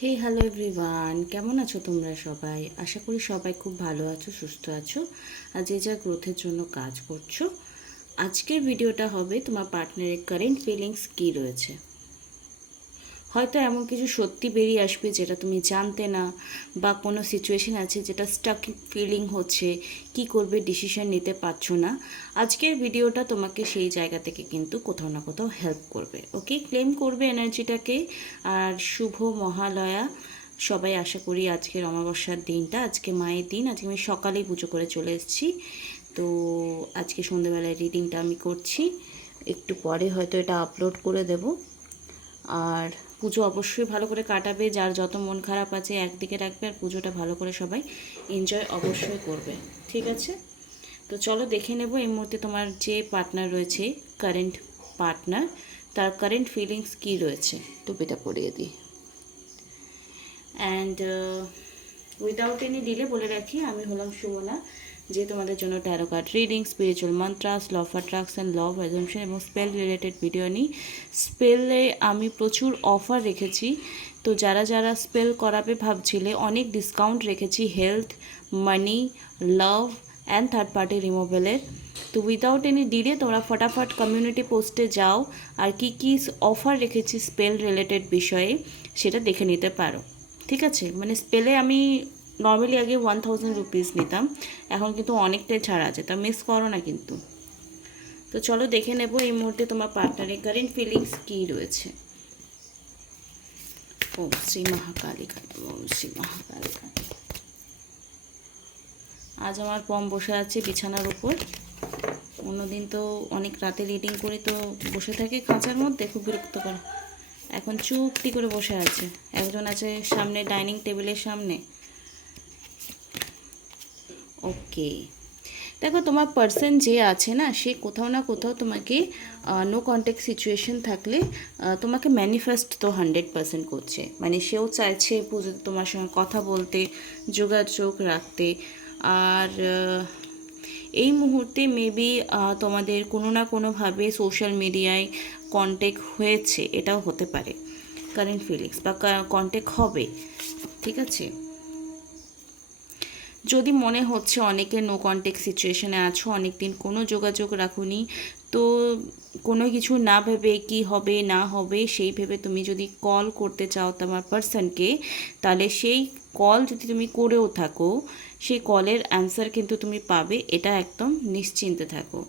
হে hello everyone, কেমন আছো তোমরা সবাই? আশা করি সবাই খুব ভালো আছো, সুস্থ আছো আর যে যা গ্রোথের জন্য কাজ করছো। আজকের ভিডিওটা হবে তোমার পার্টনারের কারেন্ট ফিলিংস কী রয়েছে। হয়তো এমন কিছু সত্যি বেরিয়ে আসবে যেটা তুমি জানতে না, বা কোনো সিচুয়েশন আছে যেটা স্টাক ফিলিং হচ্ছে, কি করবে ডিসিশন নিতে পারছো না। আজকের ভিডিওটা তোমাকে সেই জায়গা থেকে কিন্তু কোথাও না কোথাও হেল্প করবে। ওকে, ক্লেম করবে এনার্জিটাকে। আর শুভ মহালয়া সবাই। আশা করি আজকের অমাবস্যার দিনটা, আজকে মায়ের দিন, আজকে আমি সকালেই পুজো করে চলে এসেছি। তো আজকে সন্ধ্যেবেলায় রিডিংটা আমি করছি, একটু পরে হয়তো এটা আপলোড করে দেব। আর পুজো অবশ্যই ভালো করে কাটাবে, যার যত মন খারাপ আছে একদিকে রাখবে, আর পুজোটা ভালো করে সবাই এনজয় অবশ্যই করবে। ঠিক আছে, তো চলো দেখে নেব এই মুহূর্তে তোমার যে পার্টনার রয়েছে, কারেন্ট পার্টনার, তার কারেন্ট ফিলিংস কী রয়েছে। টুপিটা পরিয়ে দিই। অ্যান্ড উইদাউট এনি ডিলে বলে রাখি, আমি হলাম সুমনা, যে তোমাদের জন্য tarot card reading, spiritual mantras, law of attraction, law of assumption এবং স্পেল রিলেটেড ভিডিও নিই। স্পেলে আমি প্রচুর অফার রেখেছি, তো যারা যারা স্পেল করাবে ভাবছিলে অনেক ডিসকাউন্ট রেখেছি health, money, love and third party রিমুভেলের। তো উইদাউট এনি ডিলে তোমরা ফটাফট কমিউনিটি পোস্টে যাও, আর কি কি অফার রেখেছি স্পেল রিলেটেড বিষয়ে সেটা দেখে নিতে পারো। ঠিক আছে, মানে স্পেলে আমি নর্মালি আগে 1000 রুপিস নিতাম, এখন কিন্তু অনেকটাই ছাড় আছে, তা মিস করো না কিন্তু। তো চলো দেখে নেব এই মুহূর্তে তোমার পার্টনারের কারেন্ট ফিলিংস কী রয়েছে। ওম শ্রী মহাকালী কালী, ওম শ্রী মহাকালী কালী। আজ আমার পম বসে আছে বিছানার উপর। অন্যদিন তো অনেক রাতে রিডিং করে তো বসে থাকে খাঁচার মধ্যে, খুব বিরক্তকর। এখন চুপটি করে বসে আছে, একজন আছে সামনে ডাইনিং টেবিলের সামনে। ওকে, দেখো তোমার পার্সন যে আছে না, সে কোথাও না কোথাও তোমাকে নো কন্ট্যাক্ট সিচুয়েশন থাকলে তোমাকে ম্যানিফেস্ট তো 100% করছে। মানে সেও চাইছে পুজোতে তোমার সঙ্গে কথা বলতে, যোগাযোগ রাখতে। আর এই মুহূর্তে মেবি তোমাদের কোনো না কোনোভাবে সোশ্যাল মিডিয়ায় কন্ট্যাক্ট হয়েছে, এটাও হতে পারে কারেন্ট ফিলিংস, বা কন্ট্যাক্ট হবে। ঠিক আছে, যদি মনে হচ্ছে অনেকে নো কন্ট্যাক্ট সিচুয়েশনে আছো, অনেক দিন কোনো যোগাযোগ রাখুনি, তো কোনো কিছু না ভেবে কি হবে না হবে সেই ভেবে তুমি যদি কল করতে চাও তোমার পার্সনকে, তাহলে সেই কল যদি তুমি করেও থাকো, সেই কলের অ্যান্সার কিন্তু তুমি পাবে, এটা একদম নিশ্চিন্তে থাকো।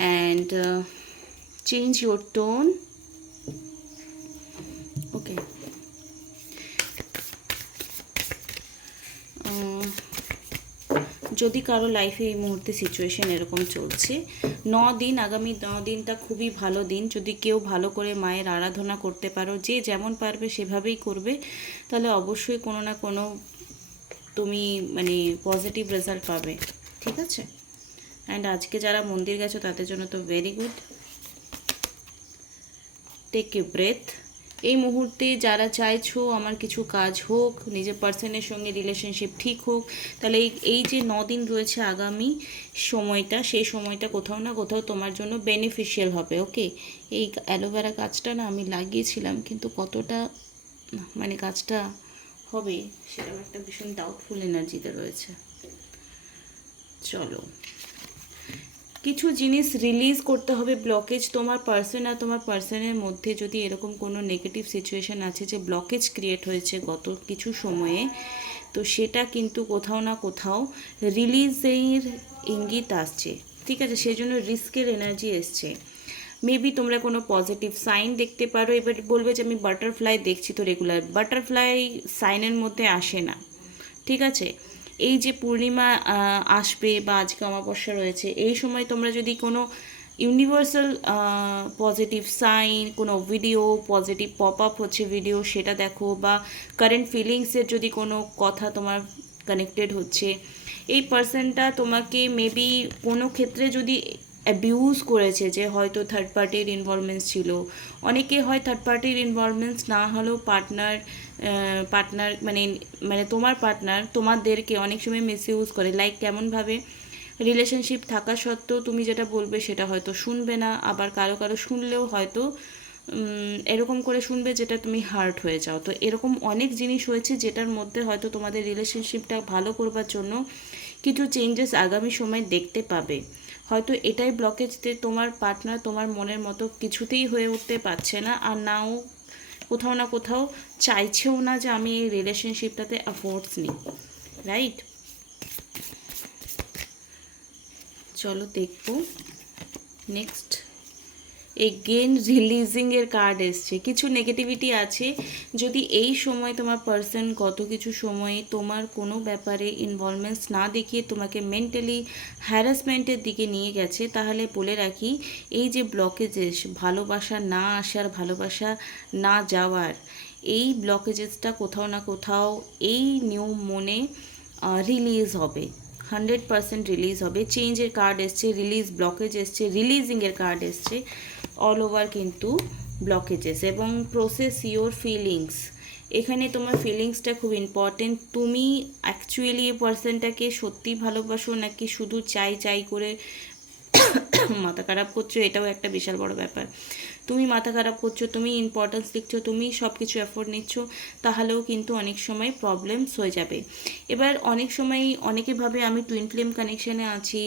And change your tone. Okay, যদি কারো লাইফে এই মুহূর্তে সিচুয়েশন এরকম চলছে, 9 দিন, আগামী 9 দিনটা খুবই ভালো দিন। যদি কেউ ভালো করে মায়ের আরাধনা করতে পারো, যে যেমন পারবে সেভাবেই করবে, তাহলে অবশ্যই কোনো না কোনো তুমি মানে পজিটিভ রেজাল্ট পাবে। ঠিক আছে, অ্যান্ড আজকে যারা মন্দির গেছো তাদের জন্য তো very good. Take a breath. এই মুহূর্তে যারা চাইছো আমার কিছু কাজ হোক, নিজের পার্সনের সঙ্গে রিলেশনশিপ ঠিক হোক, তাহলে এই যে 9 দিন রয়েছে আগামী সময়টা, সেই সময়টা কোথাও না কোথাও তোমার জন্য বেনিফিশিয়াল হবে। ওকে, এই অ্যালোভেরা গাছটা না আমি লাগিয়েছিলাম, কিন্তু কতটা মানে গাছটা হবে সেটাও একটা ভীষণ ডাউটফুল এনার্জিতে রয়েছে। চলো, কিছু জিনিস রিলিজ করতে হবে, ব্লকেজ তোমার পার্সন আর তোমার পার্সনের মধ্যে যদি এরকম কোনো নেগেটিভ সিচুয়েশান আছে যে ব্লকেজ ক্রিয়েট হয়েছে গত কিছু সময়ে, তো সেটা কিন্তু কোথাও না কোথাও রিলিজের ইঙ্গিত আসছে। ঠিক আছে, সেই জন্য রিস্কের এনার্জি এসছে। মেবি তোমরা কোনো পজিটিভ সাইন দেখতে পারো। এবার বলবে যে আমি বাটারফ্লাই দেখছি, তো রেগুলার বাটারফ্লাই সাইনের মধ্যে আসে না। ঠিক আছে, এই যে পূর্ণিমা আসবে বা আজকে অমাবস্যা রয়েছে, এই সময় তোমরা যদি কোনো ইউনিভার্সাল পজিটিভ সাইন, কোনো ভিডিও পজিটিভ পপ আপ হচ্ছে ভিডিও, সেটা দেখো, বা কারেন্ট ফিলিংসের যদি কোনো কথা তোমার কানেক্টেড হচ্ছে, এই পার্সনটা তোমাকে মেবি কোনো ক্ষেত্রে যদি অ্যাবিউজ করেছে, যে হয়তো থার্ড পার্টির ইনভলভমেন্টস ছিল। অনেকে হয় থার্ড পার্টির ইনভলভমেন্টস না হলেও পার্টনার মানে মানে তোমার পার্টনার তোমাদেরকে অনেক সময় মিসইউজ করে। লাইক কেমনভাবে, রিলেশনশিপ থাকা সত্ত্বেও তুমি যেটা বলবে সেটা হয়তো শুনবে না, আবার কারো কারো শুনলেও হয়তো এরকম করে শুনবে যেটা তুমি হার্ট হয়ে যাও। তো এরকম অনেক জিনিস হয়েছে যেটার মধ্যে হয়তো তোমাদের রিলেশনশিপটা ভালো করবার জন্য কিছু চেঞ্জেস আগামী সময় দেখতে পাবে। হয়তো এটাই ব্লকেজতে তোমার পার্টনার তোমার মনের মতো কিছুতেই হয়ে উঠতে পারছে না, আর নাও কোথাও না কোথাও চাইছেও না যে আমি এই রিলেশনশিপটাতে এফোর্টস নিই, রাইট? চলো দেখবো নেক্সট। এগেন রিলিজিংয়ের কার্ড এসছে। কিছু নেগেটিভিটি আছে। যদি এই সময় তোমার পার্সন গত কিছু সময়ে তোমার কোনো ব্যাপারে ইনভলভমেন্টস না দেখিয়ে তোমাকে মেন্টালি হ্যারাসমেন্টের দিকে নিয়ে গেছে, তাহলে বলে রাখি এই যে ব্লকেজেস, ভালোবাসা না আসার, ভালোবাসা না যাওয়ার, এই ব্লকেজেসটা কোথাও না কোথাও এই নিউ মনে রিলিজ হবে, 100% রিলিজ হবে। চেঞ্জের কার্ড এসছে, রিলিজ, ব্লকেজ এসছে, রিলিজিংয়ের কার্ড এসছে। অল ওভার কিন্তু ব্লকেজেস এবং প্রসেস ইওর ফিলিংস। এখানে তোমার ফিলিংসটা খুব ইম্পর্টেন্ট। তুমি অ্যাকচুয়ালি এই পার্সনটাকে সত্যি ভালোবাসো নাকি শুধু চাই চাই করে মাথা খারাপ করছো, এটাও একটা বিশাল বড় ব্যাপার। তুমি মাথা খারাপ করছো, তুমি ইম্পর্টেন্স দিচ্ছো, তুমি সব কিছু এফোর্ট নিচ্ছ, তাহলেও কিন্তু অনেক সময় প্রবলেমস হয়ে যাবে। এবার অনেক সময় অনেকে ভাবে আমি টুইন ফ্লেম কানেকশানে আছি,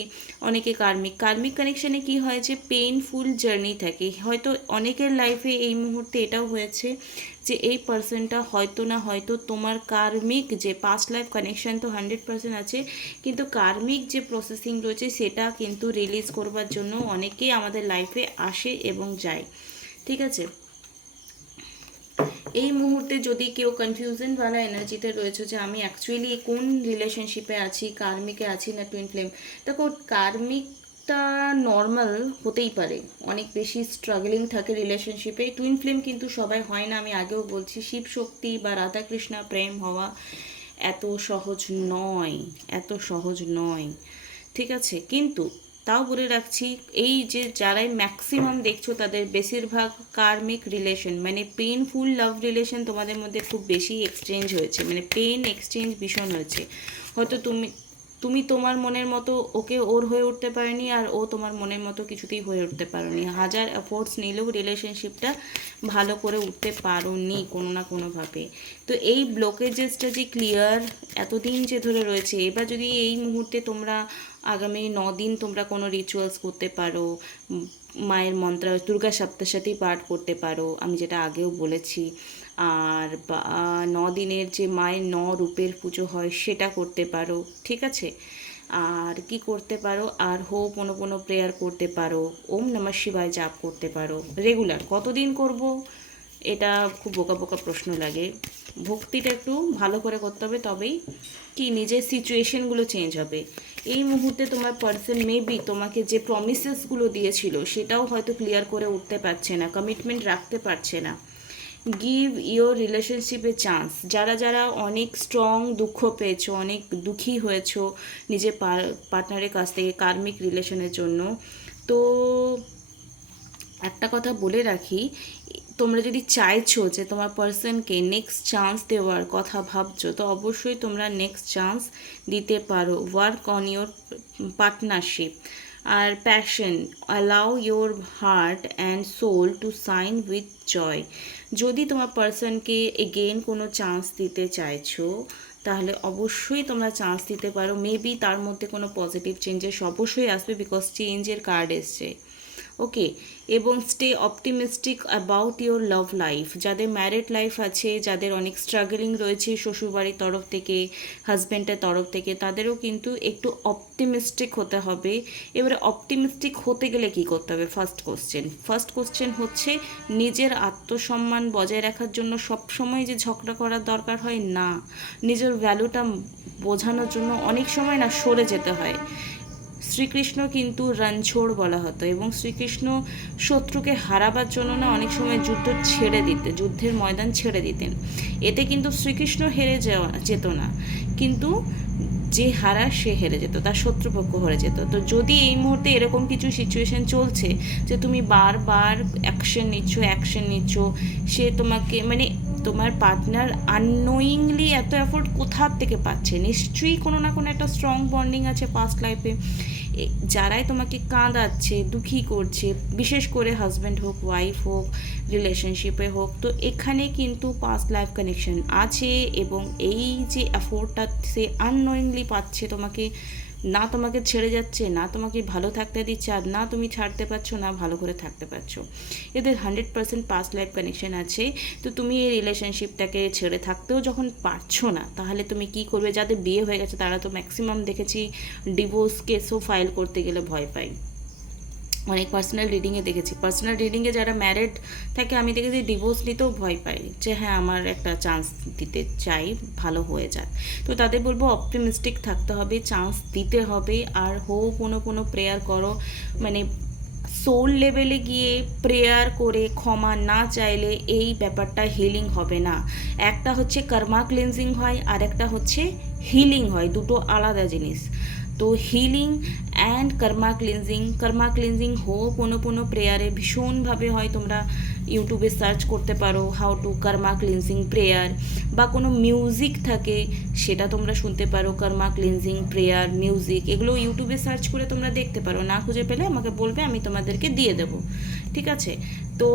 অনেকে কার্মিক কানেকশানে কি হয় যে পেইনফুল জার্নি থাকে। হয়তো অনেকের লাইফে এই মুহূর্তে এটাও হয়েছে যে এই পার্সনটা হয়তো না হয়তো তোমার কার্মিক যে পাস্ট লাইফ কানেকশান তো 100% আছে, কিন্তু কার্মিক যে প্রসেসিং রয়েছে সেটা কিন্তু রিলিজ করবার জন্য অনেকেই আমাদের লাইফে আসে এবং যায়, ঠিক আছে? এই মুহূর্তে যদি কেউ কনফিউশনওয়ালা এনার্জিতে রয়েছে যে আমি অ্যাকচুয়ালি কোন রিলেশনশিপে আছি, কার্মিকে আছি না টুইন ফ্লেম, দেখো কার্মিকটা নর্মাল হতেই পারে, অনেক বেশি স্ট্রাগলিং থাকে রিলেশনশিপে। টুইন ফ্লেম কিন্তু সবাই হয় না, আমি আগেও বলছি, শিব শক্তি বা রাধাকৃষ্ণ প্রেম হওয়া এত সহজ নয়, এত সহজ নয়, ঠিক আছে? কিন্তু তাও বলে রাখছি, এই যে যারাই ম্যাক্সিমাম দেখছো তাদের বেশিরভাগ কার্মিক রিলেশন, মানে পেইনফুল লাভ রিলেশন তোমাদের মধ্যে খুব বেশি এক্সচেঞ্জ হয়েছে, মানে পেন এক্সচেঞ্জ ভীষণ হয়েছে। হয়তো তুমি তোমার মনের মতো ওকে ওর হয়ে উঠতে পারেনি, আর ও তোমার মনের মতো কিছুতেই হয়ে উঠতে পারোনি। হাজার এফোর্টস নিলেও রিলেশনশিপটা ভালো করে উঠতে পারোনি কোনো না কোনোভাবে। তো এই ব্লকেজেসটা যে ক্লিয়ার এতদিন যে ধরে রয়েছে, এবার যদি এই মুহূর্তে তোমরা আগামী 9 দিন তোমরা কোনো রিচুয়ালস করতে পারো, মায়ের মন্ত্র দুর্গা সপ্তশতী পাঠ করতে পারো, আমি যেটা আগেও বলেছি, আর 9 দিনের যে মায়ের 9 রূপের পুজো হয় সেটা করতে পারো, ঠিক আছে? আর কি করতে পারো, আর হোপোনোপোনো প্রেয়ার করতে পারো, ওম নমঃ শিবায় জাপ করতে পারো রেগুলার। কতদিন করব এটা খুব বোকা বোকা প্রশ্ন লাগে, ভক্তিটা একটু ভালো করে করতে হবে, তবেই কি নিজের সিচুয়েশনগুলো চেঞ্জ হবে। এই মুহূর্তে তোমার পার্সন মেবি তোমাকে যে প্রমিসেসগুলো দিয়েছিল সেটাও হয়তো ক্লিয়ার করে উঠতে পারছে না, কমিটমেন্ট রাখতে পারছে না। গিভ ইয়োর রিলেশনশিপে চান্স। যারা যারা অনেক স্ট্রং দুঃখ পেয়েছো, অনেক দুঃখী হয়েছো নিজের পার্টনারের কাছ থেকে কার্মিক রিলেশনের জন্য, তো একটা কথা বলে রাখি, তোমরা যদি চাইছো যে তোমার পার্সনকে নেক্সট চান্স দেওয়ার কথা ভাবছো, তো অবশ্যই তোমরা নেক্সট চান্স দিতে পারো। ওয়ার্ক অন ইয়োর পার্টনারশিপ আর passion, allow your heart and soul to shine with joy. যদি তোমার পার্সনকে এগেন কোনো চান্স দিতে চাইছো, তাহলে অবশ্যই তোমরা চান্স দিতে পারো। মেবি তার মধ্যে কোনো পজিটিভ চেঞ্জেস অবশ্যই আসবে, বিকজ চেঞ্জের কার্ড এসছে, ওকে? এবং stay optimistic about your love life. যাদের ম্যারিড লাইফ আছে, যাদের অনেক স্ট্রাগলিং রয়েছে শ্বশুরবাড়ির তরফ থেকে, হাজব্যান্ডের তরফ থেকে, তাদেরও কিন্তু একটু অপটিমিস্টিক হতে হবে। এবারে অপটিমিস্টিক হতে গেলে কি করতে হবে? ফার্স্ট কোশ্চেন হচ্ছে নিজের আত্মসম্মান বজায় রাখার জন্য সবসময় যে ঝগড়া করার দরকার হয় না, নিজের ভ্যালুটা বোঝানোর জন্য অনেক সময় না সরে যেতে হয়। শ্রীকৃষ্ণ কিন্তু রণছোড় বলা হতো, এবং শ্রীকৃষ্ণ শত্রুকে হারাবার জন্য না অনেক সময় যুদ্ধের ময়দান ছেড়ে দিতেন। এতে কিন্তু শ্রীকৃষ্ণ হেরে যেত না, কিন্তু যে হারা সে হেরে যেত, তার শত্রুপক্ষ হেরে যেত। তো যদি এই মুহূর্তে এরকম কিছু সিচুয়েশন চলছে যে তুমি বারবার অ্যাকশন নিচ্ছ, সে তোমাকে, মানে তোমার পার্টনার আননোয়িংলি এত এফোর্ট কোথার থেকে পাচ্ছে, নিশ্চয়ই কোনো না কোনো একটা স্ট্রং বন্ডিং আছে পাস্ট লাইফে। যারাই তোমাকে কাঁদাচ্ছে, দুঃখী করছে, বিশেষ করে হাজব্যান্ড হোক, ওয়াইফ হোক, রিলেশনশিপে হোক, তো এখানে কিন্তু পাস্ট লাইফ কানেকশন আছে। এবং এই যে অ্যাফোর্টটা সে আননোয়িংলি পাচ্ছে তোমাকে, না তোমাকে ছেড়ে যাচ্ছে, না তোমাকে ভালো থাকতে দিচ্ছে, আর না তুমি ছাড়তে পারছো, না ভালো করে থাকতে পারছো। এদের 100% পাস্ট লাইফ কানেকশন আছে। তো তুমি এই রিলেশনশিপটাকে ছেড়ে থাকতেও যখন পারছো না, তাহলে তুমি কি করবে? যাদের বিয়ে হয়ে গেছে তারা তো ম্যাক্সিমাম দেখেছি ডিভোর্স কেসও ফাইল করতে গেলে ভয় পায়। অনেক পার্সোনাল রিডিংয়ে দেখেছি, পার্সোনাল রিডিংয়ে যারা ম্যারিড থাকে আমি দেখেছি ডিভোর্স নিতেও ভয় পাই, যে হ্যাঁ আমার একটা চান্স দিতে চাই, ভালো হয়ে যাক। তো তাদের বলবো অপটিমিস্টিক থাকতে হবে, চান্স দিতে হবে, আর কোনো প্রেয়ার করো। মানে সোল লেভেলে গিয়ে প্রেয়ার করে ক্ষমা না চাইলে এই ব্যাপারটা হিলিং হবে না। একটা হচ্ছে কর্মা ক্লিনজিং হয়, আর একটা হচ্ছে হিলিং হয়, দুটো আলাদা জিনিস। তো হিলিং অ্যান্ড কর্মা ক্লিনজিং কোনো প্রেয়ারে ভীষণভাবে হয়। তোমরা ইউটিউবে সার্চ করতে পারো how to Karma cleansing prayer, বা কোনো মিউজিক থাকে সেটা তোমরা শুনতে পারো, কর্মা ক্লিনজিং প্রেয়ার মিউজিক, এগুলো ইউটিউবে সার্চ করে তোমরা দেখতে পারো। না খুঁজে পেলে আমাকে বলবে, আমি তোমাদেরকে দিয়ে দেবো, ঠিক আছে? তো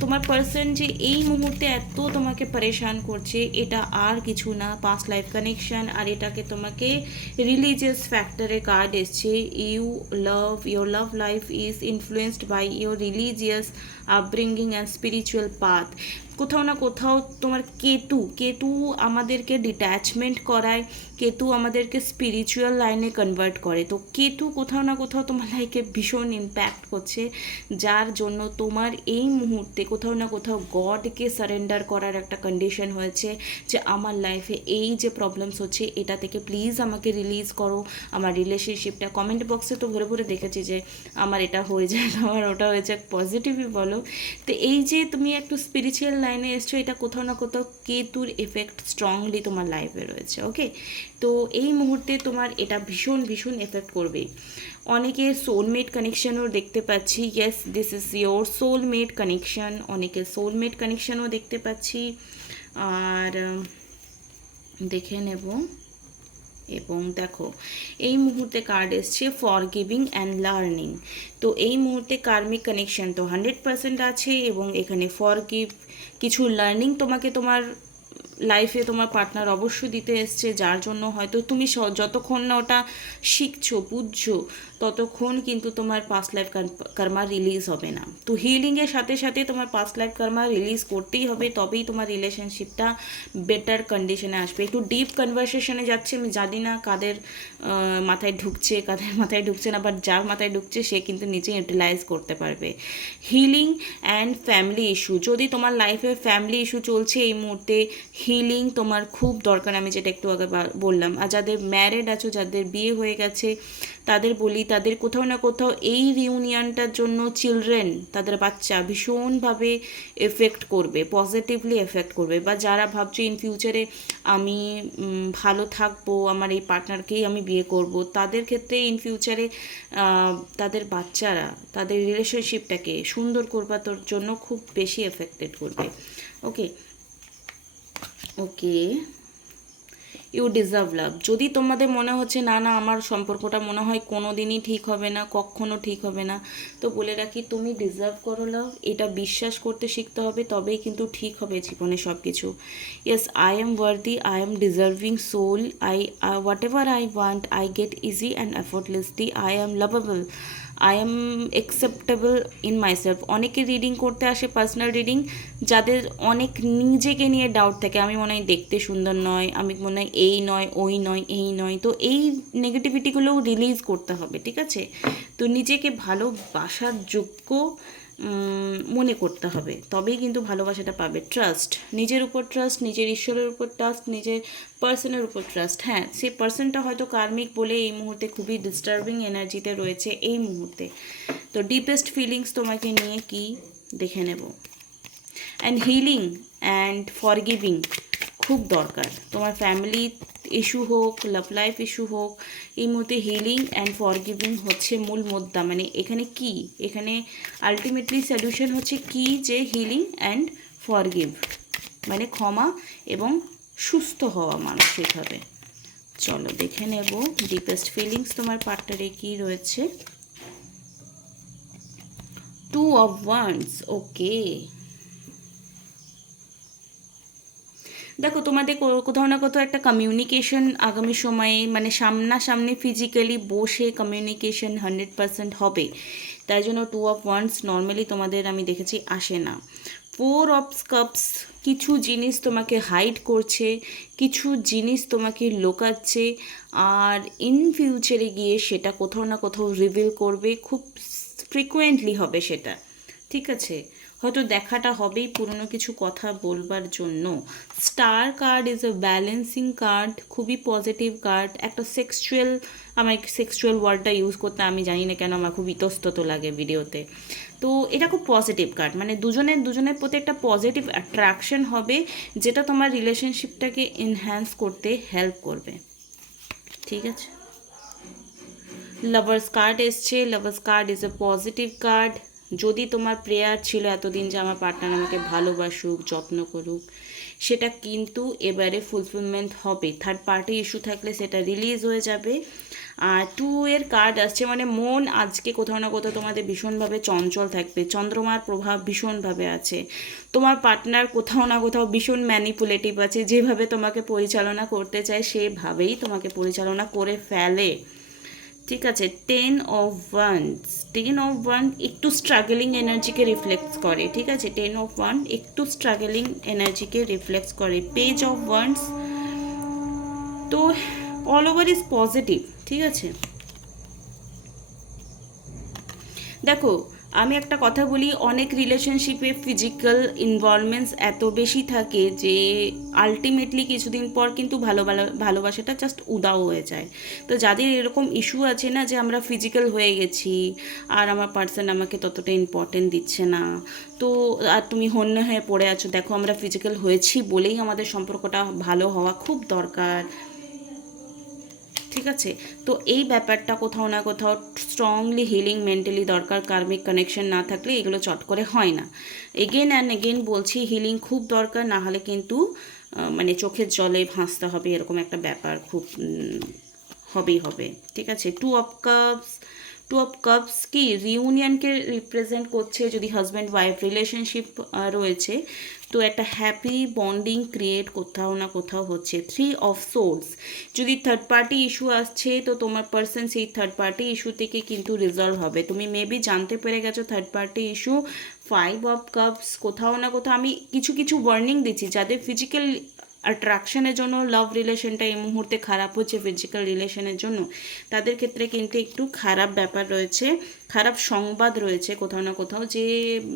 তোমার পার্সন যে এই মুহূর্তে এত তোমাকে পরেশান করছে, এটা আর কিছু না, পাস্ট লাইফ কানেকশন। আর এটাকে তোমাকে রিলিজিয়াস ফ্যাক্টরে কার্ড এসছে, your love life is influenced by your religious upbringing and spiritual path. কোথাও না কোথাও তোমার কেতু আমাদেরকে ডিট্যাচমেন্ট করায়, কেতু আমাদেরকে স্পিরিচুয়াল লাইনে কনভার্ট করে। তো কেতু কোথাও না কোথাও তোমার লাইফে ভীষণ ইম্প্যাক্ট করছে, যার জন্য তোমার এই মুহূর্তে কোথাও না কোথাও গডকে সারেন্ডার করার একটা কন্ডিশন হয়েছে, যে আমার লাইফে এই যে প্রবলেমস হচ্ছে এটা থেকে প্লিজ আমাকে রিলিজ করো। আমার রিলেশনশিপটা, কমেন্ট বক্সে তো ভরে ভরে দেখেছি যে আমার এটা হয়ে যায়, আমার ওটা হয়ে যায়, পজিটিভই বলো। তো এই যে তুমি একটু স্পিরিচুয়াল লাইনে এসছো, এটা কোথাও না কোথাও কেতুর এফেক্ট স্ট্রংলি তোমার লাইফে রয়েছে। ওকে, তো এই মুহূর্তে তোমার এটা ভীষণ ভীষণ এফেক্ট করবে। অনেকের সোলমেট কানেকশনও দেখতে পাচ্ছি, yes this is your soulmate connection. অনেকের সোলমেট কানেকশনও দেখতে পাচ্ছি, আর দেখে নেব। এবং দেখো এই মুহূর্তে কার্ড এসছে ফরগিভিং অ্যান্ড লার্নিং। তো এই মুহূর্তে কার্মিক কানেকশন তো 100% আছে, এবং এখানে ফরগিভ, কিছু লার্নিং তোমাকে তোমার লাইফে তোমার পার্টনার অবশ্যই দিতে এসছে, যার জন্য হয়তো তুমি যতক্ষণ না ওটা শিখছো, বুঝছো, ততক্ষণ কিন্তু তোমার পাস্ট লাইফ কর্মা রিলিজ হবে না। তো হিলিংয়ের সাথে সাথে তোমার পাস্ট লাইফ কর্মা রিলিজ করতেই হবে, তবেই তোমার রিলেশনশিপটা বেটার কন্ডিশনে আসবে। একটু ডিপ কনভারসেশনে যাচ্ছে, আমি জানি না কাদের মাথায় ঢুকছে, কাদের মাথায় ঢুকছে না, বাট যার মাথায় ঢুকছে সে কিন্তু নিজে ইউটিলাইজ করতে পারবে। হিলিং অ্যান্ড ফ্যামিলি ইস্যু, যদি তোমার লাইফে ফ্যামিলি ইস্যু চলছে এই মুহূর্তে, হিলিং তোমার খুব দরকার, আমি যেটা একটু আগে বললাম। আর যাদের ম্যারিড আছো, যাদের বিয়ে হয়ে গেছে, তাদের বলি, তাদের কোথাও না কোথাও এই রিউনিয়নটার জন্য চিলড্রেন, তাদের বাচ্চা ভীষণভাবে এফেক্ট করবে, পজিটিভলি এফেক্ট করবে। বা যারা ভাবছো ইন ফিউচারে আমি ভালো থাকবো, আমার এই পার্টনারকেই আমি বিয়ে করব, তাদের ক্ষেত্রে ইন ফিউচারে তাদের বাচ্চারা তাদের রিলেশনশিপটাকে সুন্দর করবার জন্য খুব বেশি এফেক্টেড করবে। ওকে, ইউ ডিজার্ভ লাভ। যদি তোমাদের মনে হচ্ছে না আমার সম্পর্কটা মনে হয় কোনো দিনই ঠিক হবে না, কখনো ঠিক হবে না, তো বলে রাখি তুমি ডিজার্ভ করো লাভ। এটা বিশ্বাস করতে শিখতে হবে, তবেই কিন্তু ঠিক হবে জীবনে সব কিছু। Yes, I am worthy, I am deserving soul, whatever I want I get easy and effortlessly, I am lovable, I am acceptable in myself. অনেকে রিডিং করতে আসে, পার্সোনাল রিডিং, যাদের অনেক নিজেকে নিয়ে ডাউট থাকে, আমি মনে হয় দেখতে সুন্দর নয়, আমি মনে হয় এই নয়, ওই নয়, এই নয়। তো এই নেগেটিভিটিগুলোও রিলিজ করতে হবে, ঠিক আছে? তো নিজেকে ভালোবাসার যোগ্য মনে করতে হবে, তবেই কিন্তু ভালোবাসাটা পাবে। ট্রাস্ট, নিজের উপর ট্রাস্ট, নিজের ঈশ্বরের উপর ট্রাস্ট, নিজের পার্সনের উপর ট্রাস্ট। হ্যাঁ, সেই পার্সনটা হয়তো কার্মিক বলে এই মুহূর্তে খুবই ডিস্টার্বিং এনার্জিতে রয়েছে এই মুহূর্তে। তো ডিপেস্ট ফিলিংস তোমাকে নিয়ে কি দেখে নেব। অ্যান্ড হিলিং অ্যান্ড ফরগিভিং খুব দরকার। তোমার ফ্যামিলি ইস্যু হোক, লাভ লাইফ ইস্যু হোক, এই মুহূর্তে হিলিং অ্যান্ড ফরগিভিং হচ্ছে মূল মুদ্রা। মানে এখানে কি, এখানে আলটিমেটলি সলিউশন হচ্ছে কি, যে হিলিং অ্যান্ড ফরগিভ, মানে ক্ষমা এবং সুস্থ হওয়া মানসিকভাবে। চলো দেখে নেব ডিপেস্ট ফিলিংস তোমার পার্টনারে কি রয়েছে। 2 of Wands, ওকে। দেখো তোমাদের কোথাও না কোথাও একটা কমিউনিকেশন আগামী সময়ে, মানে সামনাসামনি ফিজিক্যালি বসে কমিউনিকেশন 100% হবে। তাই জন্য 2 of Wands নর্মালি তোমাদের আমি দেখেছি আসে না। 4 of Cups, কিছু জিনিস তোমাকে হাইড করছে, কিছু জিনিস তোমাকে লোকাচ্ছে, আর ইন ফিউচারে গিয়ে সেটা কোথাও না কোথাও রিভিল করবে, খুব ফ্রিকুয়েন্টলি হবে সেটা, ঠিক আছে। হয়তো দেখাটা হবেই পুরনো কিছু কথা বলবার জন্য। Star card is a balancing card, খুবই পজিটিভ কার্ড। একটা সেক্সুয়াল, আমার সেক্সুয়াল ওয়ার্ডটা ইউজ করতে আমি জানি না কেন আমার খুব ইতস্তত লাগে ভিডিওতে। তো এটা খুব পজিটিভ কার্ড, মানে দুজনের প্রতি একটা পজিটিভ অ্যাট্রাকশন হবে, যেটা তোমার রিলেশনশিপটাকে এনহ্যান্স করতে হেল্প করবে, ঠিক আছে। লাভার্স কার্ড এসছে। Lovers card is a positive card. যদি তোমার প্রেয়ার ছিল এতদিন যে আমার পার্টনার আমাকে ভালোবাসুক, যত্ন করুক, সেটা কিন্তু এবারে ফুলফিলমেন্ট হবে। থার্ড পার্টি ইস্যু থাকলে সেটা রিলিজ হয়ে যাবে। আর 2 এর কার্ড আসছে, মানে মন আজকে কোথাও না কোথাও তোমাদের ভীষণভাবে চঞ্চল থাকবে, চন্দ্রমার প্রভাব ভীষণভাবে আছে। তোমার পার্টনার কোথাও না কোথাও ভীষণ ম্যানিপুলেটিভ আছে, যেভাবে তোমাকে পরিচালনা করতে চায় সেভাবেই তোমাকে পরিচালনা করে ফেলে, ঠিক আছে। 10 of Wands, 10 of Wands একটু স্ট্রাগলিং এনার্জিকে রিফ্লেক্ট করে, ঠিক আছে। 10 of Wands একটু স্ট্রাগলিং এনার্জিকে রিফ্লেক্ট করে। পেজ অফ ওয়ান্ডস, তো অল ওভার ইজ পজিটিভ, ঠিক আছে। দেখো আমি একটা কথা বলি, অনেক রিলেশনশিপে ফিজিক্যাল ইনভলভমেন্টস এত বেশি থাকে যে আলটিমেটলি কিছুদিন পর কিন্তু ভালোবাসাটা জাস্ট উদাও হয়ে যায়। তো যাদের এরকম ইস্যু আছে না, যে আমরা ফিজিক্যাল হয়ে গেছি আর আমার পার্সন আমাকে ততটা ইম্পর্টেন্ট দিচ্ছে না, তো আর তুমি হন্য হয়ে পড়ে আছো, দেখো আমরা ফিজিক্যাল হয়েছি বলেই আমাদের সম্পর্কটা ভালো হওয়া খুব দরকার, ঠিক আছে। তো এই ব্যাপারটা কোথাও না কোথাও স্ট্রংলি হিলিং মেন্টালি দরকার। কার্মিক কানেকশন না থাকলে এগুলো চট করে হয় না। এগেন অ্যান্ড এগেন বলছি, হিলিং খুব দরকার, না হলে কিন্তু মানে চোখের জলে ভাসতে হবে, এরকম একটা ব্যাপার খুব হবেই হবে, ঠিক আছে। 2 of Cups, 2 of Cups কি রিউনিয়নকে রিপ্রেজেন্ট করছে। যদি হাজব্যান্ড ওয়াইফ রিলেশনশিপ রয়েছে, তো একটা হ্যাপি বন্ডিং ক্রিয়েট কোথাও না কোথাও হচ্ছে। 3 of Swords, যদি থার্ড পার্টি ইস্যু আসছে তো তোমার পার্সন সেই থার্ড পার্টি ইস্যু থেকে কিন্তু রিজলভ হবে, তুমি মেবি জানতে পেরে গেছো third party issue. 5 of Cups, কোথাও না কোথাও আমি কিছু ওয়ার্নিং দিচ্ছি, যাদের ফিজিক্যাল অ্যাট্রাকশনের জন্য লাভ রিলেশনটা এই মুহূর্তে খারাপ হচ্ছে ফিজিক্যাল রিলেশনের জন্য, তাদের ক্ষেত্রে কিন্তু একটু খারাপ ব্যাপার রয়েছে, খারাপ সংবাদ রয়েছে কোথাও না কোথাও, যে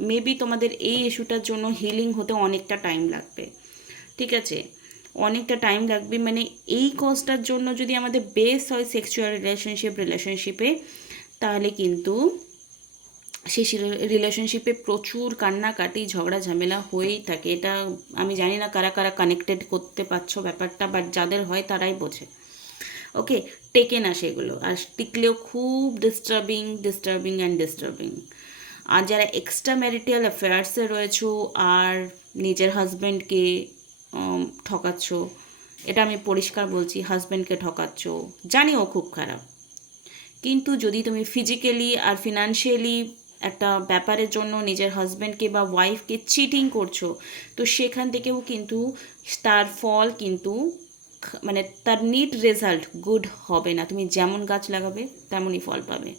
মেবি তোমাদের এই ইস্যুটার জন্য হিলিং হতে অনেকটা টাইম লাগবে, ঠিক আছে। অনেকটা টাইম লাগবে, মানে এই কজটার জন্য যদি আমাদের বেস হয় সেক্সুয়াল রিলেশনশিপে, তাহলে কিন্তু সেই রিলেশনশিপে প্রচুর কান্নাকাটি ঝগড়া ঝামেলা হয়েই থাকে। এটা আমি জানি না কারা কারা কানেক্টেড করতে পারছো ব্যাপারটা, বাট যাদের হয় তারাই বোঝে, ওকে। টেকে না সেগুলো, আর টিকলেও খুব ডিস্টার্বিং। আর যারা এক্সট্রা ম্যারিটাল অ্যাফেয়ার্সে রয়েছো আর নিজের হাজব্যান্ডকে ঠকাচ্ছ, এটা আমি পরিষ্কার বলছি, হাজব্যান্ডকে ঠকাচ্ছ, জানিও খুব খারাপ। কিন্তু যদি তুমি ফিজিক্যালি আর ফিনান্সিয়ালি একটা ব্যাপারের জন্য নিজের হাজব্যান্ডকে বা ওয়াইফকে চিটিং করছো, তো সেখান থেকেও কিন্তু তার ফল কিন্তু মানে তার নিট রেজাল্ট গুড হবে না। তুমি যেমন গাছ লাগাবে তেমনই ফল পাবে,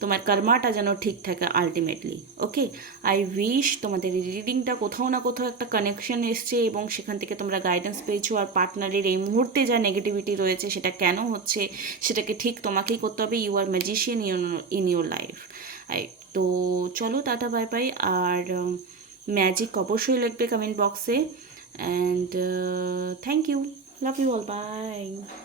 তোমার কর্মাটা যেন ঠিক থাকে আলটিমেটলি, ওকে। আই উইশ তোমাদের রিডিংটা কোথাও না কোথাও একটা কানেকশন এসছে এবং সেখান থেকে তোমরা গাইডেন্স পেয়েছো, আর পার্টনারের এই মুহূর্তে যা নেগেটিভিটি রয়েছে সেটা কেন হচ্ছে সেটাকে ঠিক তোমাকেই করতে হবে। You are magician in your life. তো চলো টাটা বাই বাই, আর ম্যাজিক অবশ্যই লিখবে কমেন্ট বক্সে, and thank you, love you all, by.